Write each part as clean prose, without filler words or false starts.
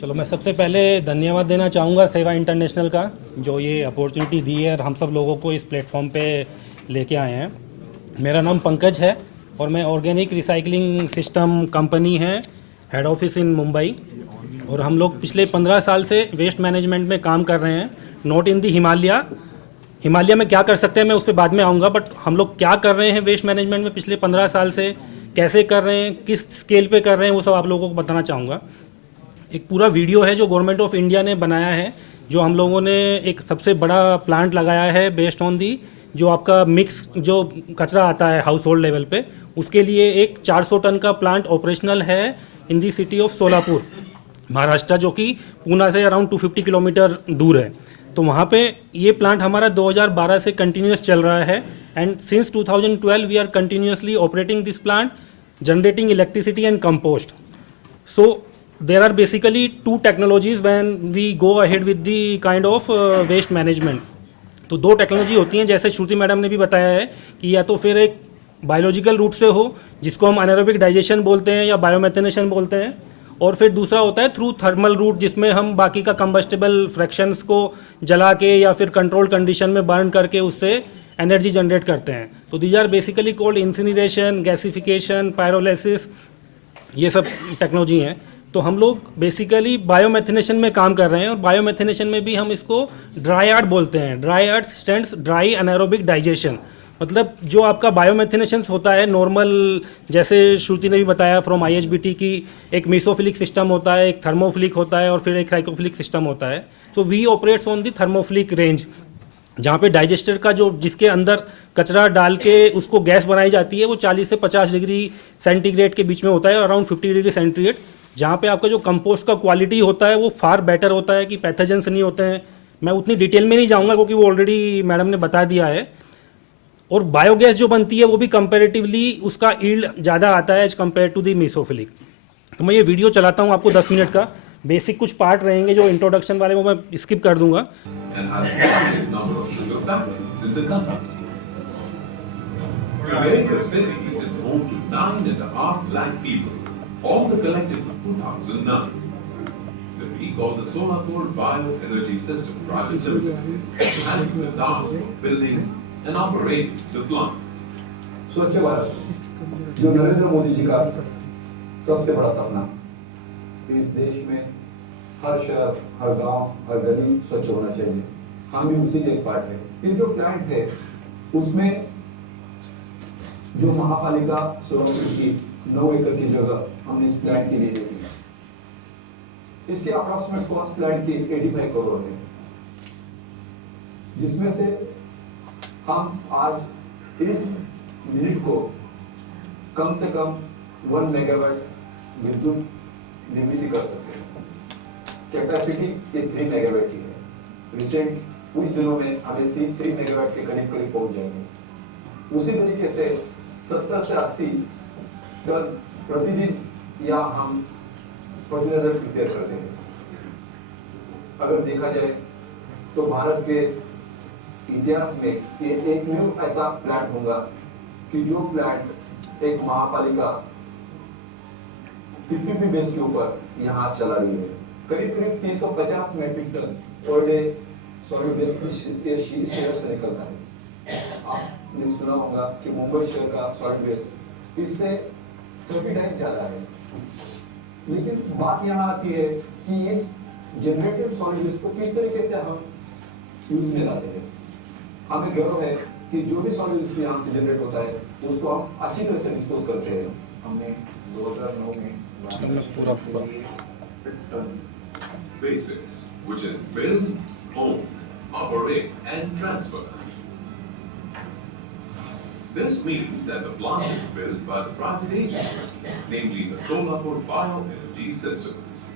चलो, मैं सबसे पहले धन्यवाद देना चाहूँगा सेवा इंटरनेशनल का, जो ये अपॉर्चुनिटी दी है और हम सब लोगों को इस प्लेटफॉर्म पे लेके आए हैं। मेरा नाम पंकज है और मैं ऑर्गेनिक रिसाइकलिंग सिस्टम कंपनी है, हेड ऑफिस इन मुंबई। और हम लोग पिछले 15 साल से वेस्ट मैनेजमेंट में काम कर रहे हैं। नॉट इन दी हिमालय में क्या कर सकते हैं मैं उस पर बाद में आऊँगा, बट हम लोग क्या कर रहे हैं वेस्ट मैनेजमेंट में पिछले 15 साल से, कैसे कर रहे हैं, किस स्केल पे कर रहे हैं, वो सब आप लोगों को बताना चाहूँगा। एक पूरा वीडियो है जो गवर्नमेंट ऑफ इंडिया ने बनाया है, जो हम लोगों ने एक सबसे बड़ा प्लांट लगाया है बेस्ड ऑन दी, जो आपका मिक्स जो कचरा आता है हाउस होल्ड लेवल पे, उसके लिए एक 400 टन का प्लांट ऑपरेशनल है इन दी सिटी ऑफ सोलापुर, महाराष्ट्र, जो कि पूना से अराउंड 250 किलोमीटर दूर है। तो वहाँ पे ये प्लांट हमारा 2012 से कंटिन्यूस चल रहा है and since 2012 we are continuously operating this plant, generating electricity and compost. So there are basically two technologies when we go ahead with the kind of waste management. तो दो टेक्नोलॉजी होती हैं, जैसे श्रुति मैडम ने भी बताया है कि या तो फिर एक बायोलॉजिकल रूट से हो जिसको हम एनारोबिक डाइजेशन बोलते हैं या बायोमेथेनेशन बोलते हैं, और फिर दूसरा होता है थ्रू थर्मल रूट, जिसमें हम बाकी का कंबस्टेबल फ्रैक्शंस को जला के या फिर कंट्रोल कंडीशन में बर्न करके उससे एनर्जी जनरेट करते हैं। तो these are basically called incineration, gasification, pyrolysis, ये सब टेक्नोलॉजी हैं। तो हम लोग बेसिकली बायोमेथिनेशन में काम कर रहे हैं और बायोमेथिनेशन में भी हम इसको ड्राई आर्ट बोलते हैं। Dry art stands dry anaerobic digestion, मतलब जो आपका बायोमेथिनेशन होता है नॉर्मल, जैसे श्रुति ने भी बताया फ्रॉम आईएचबीटी की, एक मीसोफिलिक सिस्टम होता है, एक थर्मोफिलिक होता है और फिर एक साइकोफिलिक सिस्टम होता है। तो we operates on the thermophilic range, जहाँ पे डाइजेस्टर का जो जिसके अंदर कचरा डाल के उसको गैस बनाई जाती है वो 40 से 50 डिग्री सेंटीग्रेड के बीच में होता है, अराउंड 50 डिग्री सेंटीग्रेड। जहाँ पे आपका जो कंपोस्ट का क्वालिटी होता है वो फार बेटर होता है, कि पैथोजेंस नहीं होते हैं। मैं उतनी डिटेल में नहीं जाऊँगा क्योंकि वो ऑलरेडी मैडम ने बता दिया है। और बायोगैस जो बनती है वो भी कंपेरेटिवली उसका ईल्ड ज़्यादा आता है एज कम्पेयर टू दी मीसोफिलिक। तो मैं ये वीडियो चलाता हूँ आपको 10 मिनट का, बेसिक कुछ पार्ट रहेंगे जो इंट्रोडक्शन वाले, वो मैं स्किप कर दूंगा। And has the highest number of sugar factories in the country. Today, the city is home to 9.5 lakh people, all the collective of 2009. The peak of the Solapur Bioenergy System Private Limited had the task of building and operating the plant. स्वच्छ भारत, जो नरेंद्र मोदी जी का सबसे बड़ा सपना, इस देश में हर शहर, हर गांव, हर गली स्वच्छ होना चाहिए। हम भी उसी के एक पार्ट है। ये जो प्लांट है उसमें जो महापालिका सोलापुर की 9 एकड़ की जगह हमने इस प्लांट के लिए ले ली। इसके अप्रॉक्सीमेट कॉस्ट प्लांट की 85 करोड़ है, जिसमें से हम आज इस मिनट को कम से कम 1 मेगावाट विद्युत निर्मित कर सकते हैं। कैपेसिटी ये 3 मेगावाट की है। रिसेंट कुछ दिनों में हमें 3 मेगावाट के करीब पहुंच जाएंगे। उसी तरीके से 70 से 80 टन प्रतिदिन या हम फर्टिलाइजर प्रिपेयर करते हैं। अगर देखा जाए तो भारत के इतिहास में ये एकमेव ऐसा प्लांट होगा कि जो प्लांट एक महापालिका पीपीपी बेस के ऊपर यहाँ चला रही है। करीब 350 metric ton per day solid waste इस शहर से निकलता है। आपने सुना होगा कि मुंबई शहर का सॉलिड वेस्ट इससे 30 टाइम ज्यादा है। लेकिन बात यहाँ आती है कि इस जनरेटेड सॉलिड वेस्ट को किस तरीके से हम यूज में लाते हैं। हमें गर्व है कि जो भी सॉलिड वेस्ट यहाँ से जनरेट होता है उसको हम अच्छी तरह से डिस्पोज करते हैं। हमने 2009 में Basics, which is build, own, operate, and transfer. This means that the plant is built by the private agency, namely the Solapur Bioenergy Systems.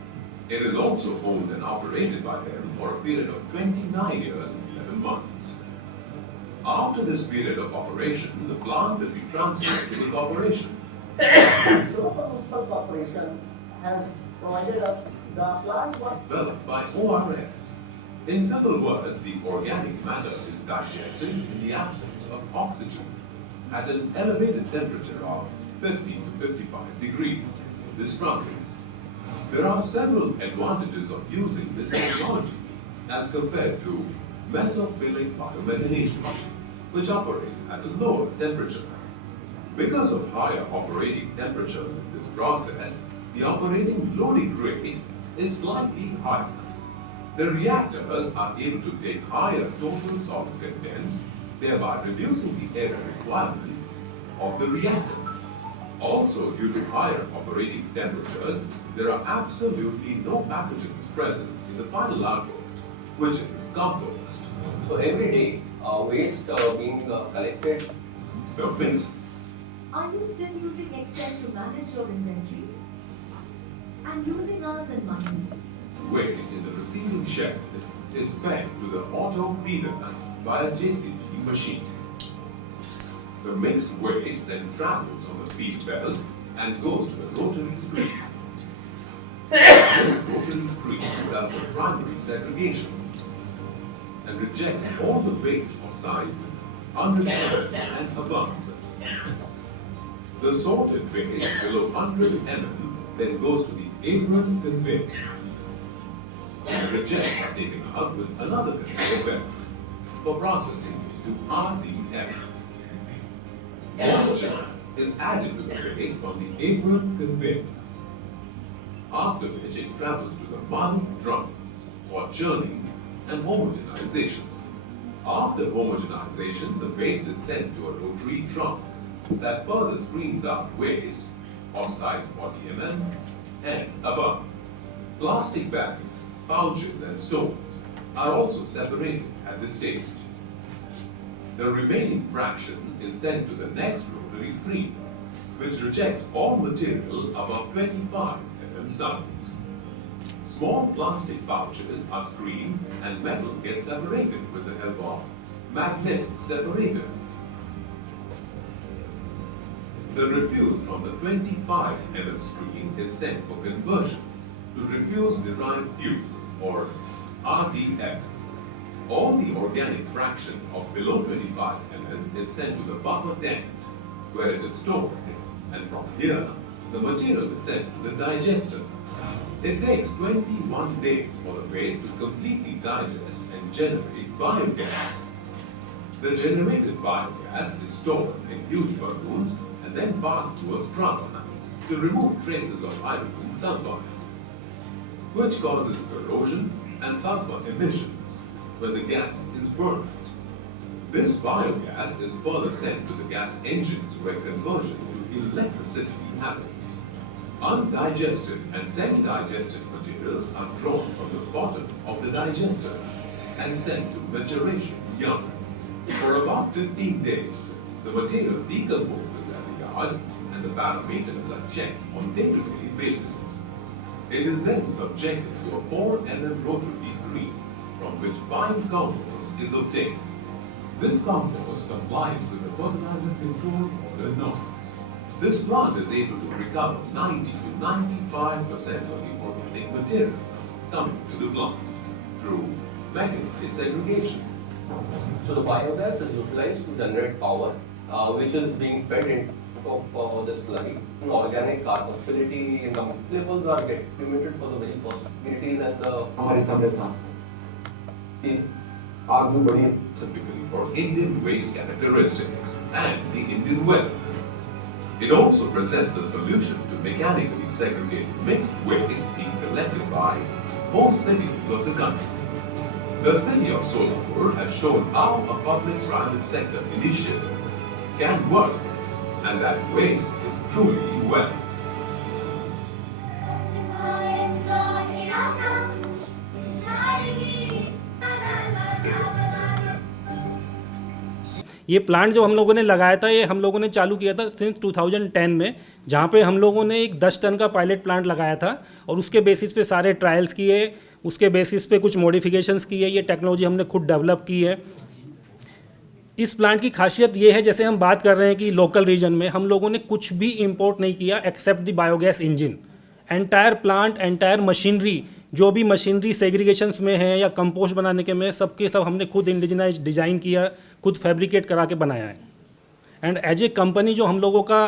It is also owned and operated by them for a period of 29 years and 11 months. After this period of operation, the plant will be transferred to the corporation. Solapur Municipal Corporation has provided us the plant was Developed by ORS. In simple words, the organic matter is digested in the absence of oxygen at an elevated temperature of 50 to 55 degrees. This process There are several advantages of using this technology as compared to mesophilic biomethanation, which operates at a lower temperature. Because of higher operating temperatures in this process, the operating loading rate is slightly higher. The reactors are able to take higher total solvent contents, thereby reducing the air requirement of the reactor. Also, due to higher operating temperatures, there are absolutely no pathogens present in the final output, which is compost. So every day, waste being collected. The mixed Are you still using Excel to manage your inventory? And using hours and money? waste in the receiving shed is fed to the auto feeder by a JCB machine. The mixed waste then travels on the feed belt and goes to the rotary screen. This rotary screen does the primary segregation and rejects all the waste of size 100 mm and above. The sorted waste below 100 mm then goes to the apron conveyor. The rejects are taken out with another conveyor belt for processing to RDF. Moisture is added to the waste on the apron conveyor, after which it travels to the mud drum for churning and homogenization. After homogenization, the waste is sent to a rotary drum that further screens out waste of size 40 mm and above. Plastic bags, pouches and stones are also separated at this stage. The remaining fraction is sent to the next rotary screen, which rejects all material above 25 mm size. Small plastic pouches are screened and metal gets separated with the help of magnetic separators. The refuse from the 25 mm screen is sent for conversion to refuse-derived fuel, or RDF. All the organic fraction of below 25 mm is sent to the buffer tank, where it is stored, and from here, the material is sent to the digester. It takes 21 days for the waste to completely digest and generate biogas. The generated biogas is stored in huge balloons and then passed through a scrubber to remove traces of hydrogen sulfide, which causes corrosion and sulfur emissions when the gas is burned. This biogas is further sent to the gas engines where conversion to electricity happens. Undigested and semi-digested materials are drawn from the bottom of the digester and sent to maturation young. For about 15 days, the material decomposes at the yard and the parameters are checked on day-to-day basis. It is then subjected to a 4 mm rotary screen from which fine compost is obtained. This compost complies with the Fertilizer Control Order norms. This plant is able to recover 90 to 95% of the organic material coming to the plant through mechanical segregation. So the biogas is utilized to generate power, which is being fed into the slurry. Organic carboxylity levels are get limited for the very first communities and the हमारी संरचना आग भी बड़ी है Specifically for Indian waste characteristics and the Indian weather. It also presents a solution to mechanically segregated mixed waste being collected by most cities of the country. The city of Solapur has shown how a public-private sector initiative can work, and that waste is truly well. ये plant जो हम लोगों ने लगाया था, ये हम लोगों ने चालू किया था सिंस 2010 में, जहाँ पे हम लोगों ने एक 10 टन का पायलट प्लांट लगाया था और उसके बेसिस पे सारे ट्रायल्स किए, उसके बेसिस पे कुछ मॉडिफिकेशंस किए। ये टेक्नोलॉजी हमने खुद डेवलप की है। इस प्लांट की खासियत ये है, जैसे हम बात कर रहे हैं कि लोकल रीजन में हम लोगों ने कुछ भी इंपोर्ट नहीं किया except the biogas engine. Entire plant, entire machinery, जो भी मशीनरी सेग्रीगेशंस में है या कंपोस्ट बनाने के में, सबके सब हमने खुद इंडिजिनाइज डिज़ाइन किया, खुद फैब्रिकेट करा के बनाया है। एंड एज ए कंपनी जो हम लोगों का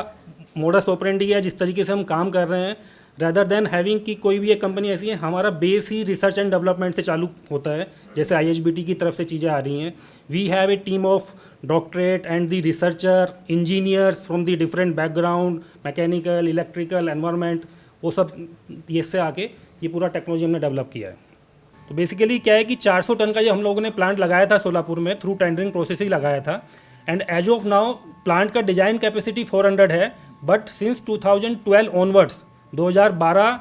मोडस ऑपरेंडी है, जिस तरीके से हम काम कर रहे हैं, रैदर देन हैविंग कि कोई भी एक कंपनी ऐसी है, हमारा base he research and development से चालू होता है, जैसे IHBT की तरफ से चीज़ें आ रही हैं. We have a team of doctorate and the researcher engineers from the different background, mechanical, electrical, environment, वो सब ये से आके ये पूरा टेक्नोलॉजी हमने डेवलप किया है. तो बेसिकली क्या है कि 400 टन का जो हम लोगों ने प्लांट लगाया था सोलापुर में, थ्रू टेंडरिंग प्रोसेस ही लगाया था. And as of now plant का डिज़ाइन कैपेसिटी 400 है, बट सिंस 2012 ऑनवर्ड्स, 2012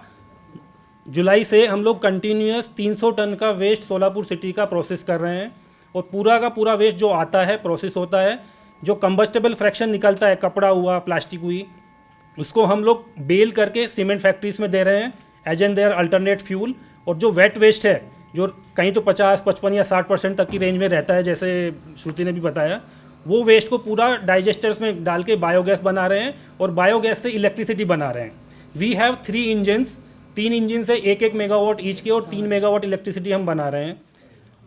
जुलाई से हम लोग कंटिन्यूस 300 टन का वेस्ट सोलापुर सिटी का प्रोसेस कर रहे हैं. और पूरा का पूरा वेस्ट जो आता है, प्रोसेस होता है, जो कंबस्टेबल फ्रैक्शन निकलता है, कपड़ा हुआ, प्लास्टिक हुई, उसको हम लोग बेल करके सीमेंट फैक्ट्रीज में दे रहे हैं as an their alternate fuel. और जो वेट वेस्ट है, जो कहीं तो 50, 55 या 60% तक की रेंज में रहता है, जैसे श्रुति ने भी बताया, वो वेस्ट को पूरा डाइजेस्टर्स में डाल के बायोगैस बना रहे हैं और बायोगैस से इलेक्ट्रिसिटी बना रहे हैं. वी हैव 3 इंजन्स, 3 इंजन से 1-1 मेगावाट ईच के, और 3 मेगावाट इलेक्ट्रिसिटी हम बना रहे हैं.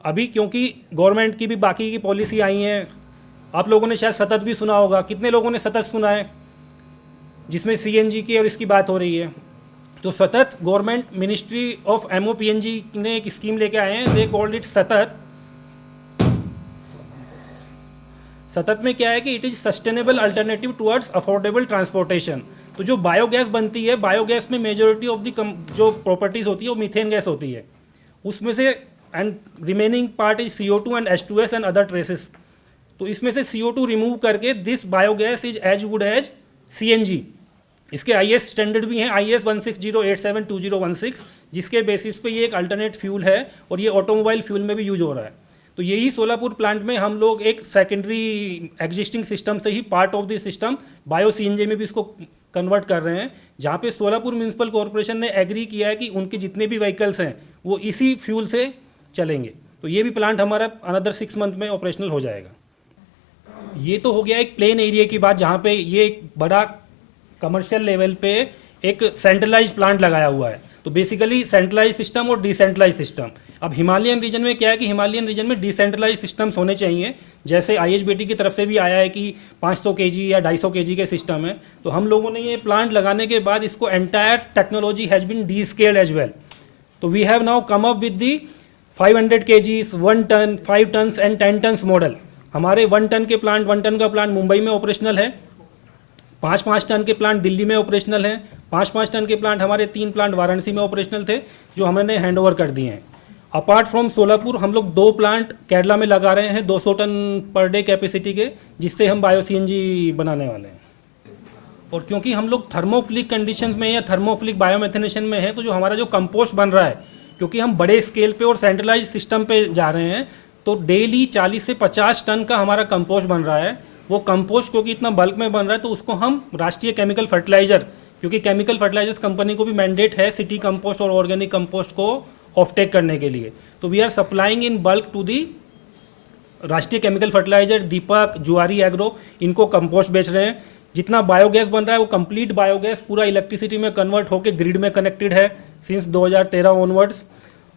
अभी क्योंकि गवर्नमेंट की भी बाकी की पॉलिसी आई हैं, आप लोगों ने शायद सतत भी सुना होगा. कितने लोगों ने सतत सुना है, जिसमें CNG की और इसकी बात हो रही है? तो सतत गवर्नमेंट मिनिस्ट्री ऑफ MOPNG ने एक स्कीम लेके आए हैं, दे कॉल्ड इट सतत. सतत में क्या है कि it is sustainable alternative towards affordable transportation. तो जो बायोगैस बनती है, बायोगैस में मेजोरिटी ऑफ द जो प्रॉपर्टीज़ होती है वो मीथेन गैस होती है, उसमें से, and remaining part is CO2 and H2S and other traces. तो इसमें से CO2 रिमूव करके this biogas is as good as CNG. इसके IS स्टैंडर्ड भी हैं, IS 16087-2016, जिसके बेसिस पे ये एक अल्टरनेट फ्यूल है और ये ऑटोमोबाइल फ्यूल में भी यूज हो रहा है. तो यही सोलापुर प्लांट में हम लोग एक सेकेंडरी एग्जिस्टिंग सिस्टम से ही part of the system bio CNG में भी इसको कन्वर्ट कर रहे हैं, जहाँ पे सोलापुर म्यूनसिपल कॉरपोरेशन ने एग्री किया है कि उनके जितने भी व्हीकल्स हैं वो इसी फ्यूल से चलेंगे. तो ये भी प्लांट हमारा अनदर 6 मंथ में ऑपरेशनल हो जाएगा. ये तो हो गया एक प्लेन एरिया की बात, जहाँ पे ये एक बड़ा कमर्शियल लेवल पे एक सेंट्रलाइज प्लांट लगाया हुआ है. तो बेसिकली सेंट्रलाइज सिस्टम और डिसेंट्रलाइज सिस्टम. अब हिमालयन रीजन में क्या है कि हिमालयन रीजन में डिसेंट्रलाइज सिस्टम्स होने चाहिए, जैसे IHBT की तरफ से भी आया है कि 500 kg या 250 kg के सिस्टम है. तो हम लोगों ने ये प्लांट लगाने के बाद इसको entire technology has been descaled as well. तो we have now come up with the 500 kgs, 1 ton, 5 tons and 10 tons model. हमारे 1 टन के प्लांट, 1 टन का प्लांट मुंबई में ऑपरेशनल है, 5-5 टन के प्लांट दिल्ली में ऑपरेशनल हैं, 5-5 टन के प्लांट हमारे 3 प्लांट वाराणसी में ऑपरेशनल थे, जो हमने हैंड ओवर कर दिए हैं. अपार्ट फ्रॉम सोलापुर हम लोग 2 प्लांट केरला में लगा रहे हैं 200 टन पर डे कैपेसिटी के, जिससे हम बायो CNG बनाने वाले हैं. और क्योंकि हम लोग थर्मोफिलिक कंडीशंस में या थर्मोफिलिक बायोमेथेनेशन में है, तो जो हमारा जो कंपोस्ट बन रहा है, क्योंकि हम बड़े स्केल पे और सेंट्रलाइज सिस्टम पे जा रहे हैं, तो डेली 40 से 50 टन का हमारा कंपोस्ट बन रहा है. वो कंपोस्ट क्योंकि इतना बल्क में बन रहा है, तो उसको हम राष्ट्रीय केमिकल फर्टिलाइजर, क्योंकि केमिकल फर्टिलाइजर्स कंपनी को भी मैंडेट है सिटी कंपोस्ट और ऑर्गेनिक कंपोस्ट को ऑफटेक करने के लिए, तो we are supplying in bulk to the Rashtriya chemical fertiliser, दीपक, जुआरी एग्रो, इनको कंपोस्ट बेच रहे हैं. जितना बायोगैस बन रहा है वो कंप्लीट बायोगैस पूरा इलेक्ट्रिसिटी में कन्वर्ट होकर ग्रिड में कनेक्टेड है सिंस 2013 ऑनवर्ड्स.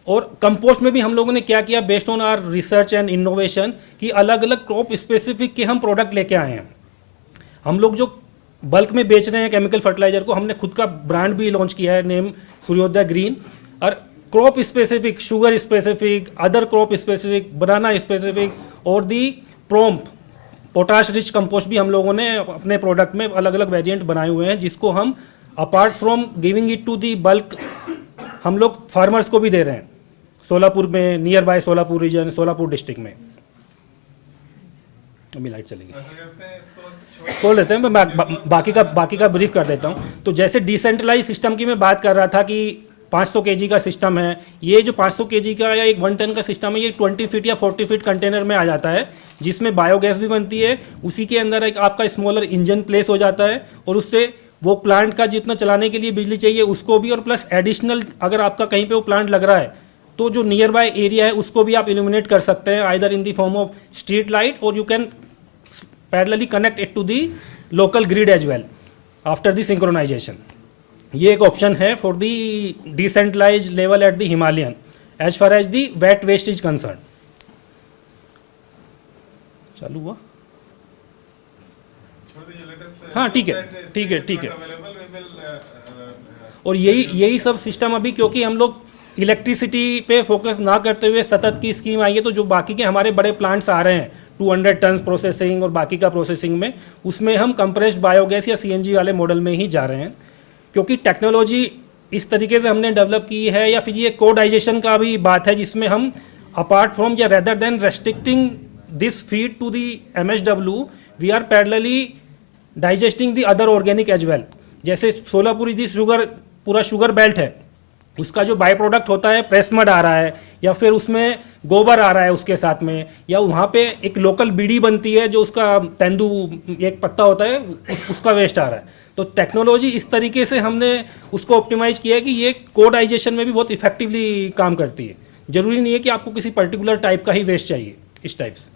और कंपोस्ट में भी हम लोगों ने क्या किया, based on our research and innovation, कि अलग अलग क्रॉप स्पेसिफिक के हम प्रोडक्ट लेके आए हैं. हम लोग जो बल्क में बेच रहे हैं केमिकल फर्टिलाइजर को, हमने खुद का ब्रांड भी लॉन्च किया है, नेम सूर्योदय ग्रीन. और crop specific, sugar specific, other crop specific, banana specific और the prom potash rich compost भी हम लोगों ने अपने प्रोडक्ट में अलग अलग वेरिएंट बनाए हुए हैं, जिसको हम apart from giving it to the bulk हम लोग फार्मर्स को भी दे रहे हैं सोलापुर में, nearby Solapur region, Solapur district में. अभी लाइट चलेगी, खोल देते हैं. मैं बाकी का ब्रीफ कर देता हूँ. तो जैसे डिसेंट्रलाइज सिस्टम की मैं बात कर रहा था कि 500 kg का सिस्टम है, ये जो 500 kg का या एक 1 टन का सिस्टम है, ये 20 फीट या 40 फीट कंटेनर में आ जाता है, जिसमें बायोगैस भी बनती है. उसी के अंदर एक आपका स्मॉलर इंजन प्लेस हो जाता है, और उससे वो प्लांट का जितना चलाने के लिए बिजली चाहिए उसको भी, और प्लस एडिशनल अगर आपका कहीं पे वो प्लांट लग रहा है तो जो नियर बाय एरिया है उसको भी आप इल्यूमिनेट कर सकते हैं, either in the form of street light, और you can parallelly connect it to the local grid as well after the synchronization. ये एक ऑप्शन है for the decentralize level at the Himalayan as far as the wet waste is concern. चालू हुआ? हाँ ठीक है. और यही सब सिस्टम अभी, क्योंकि हम लोग इलेक्ट्रिसिटी पे फोकस ना करते हुए सतत की स्कीम आई है, तो जो बाकी के हमारे बड़े प्लांट्स आ रहे हैं 200 टन प्रोसेसिंग और बाकी का प्रोसेसिंग में, उसमें हम कंप्रेस्ड बायोगैस या सीएनजी वाले मॉडल में ही जा रहे हैं, क्योंकि टेक्नोलॉजी इस तरीके से हमने डेवलप की है। या फिर ये कोडाइजेशन का भी बात है, जिसमें हम अपार्ट फ्रॉम या rather than restricting this feed to the MSW, we are parallelly digesting the other organic as well. जैसे सोलापुर इज शुगर, पूरा शुगर बेल्ट है, उसका जो बाय प्रोडक्ट होता है प्रेस मड आ रहा है, या फिर उसमें गोबर आ रहा है उसके साथ में, या वहाँ पे एक लोकल बीड़ी बनती है जो उसका तेंदू एक पत्ता होता है उसका वेस्ट आ रहा है। तो टेक्नोलॉजी इस तरीके से हमने उसको ऑप्टिमाइज़ किया है कि ये कोडाइजेशन में भी बहुत इफेक्टिवली काम करती है। ज़रूरी नहीं है कि आपको किसी पर्टिकुलर टाइप का ही वेस्ट चाहिए, इस टाइप से।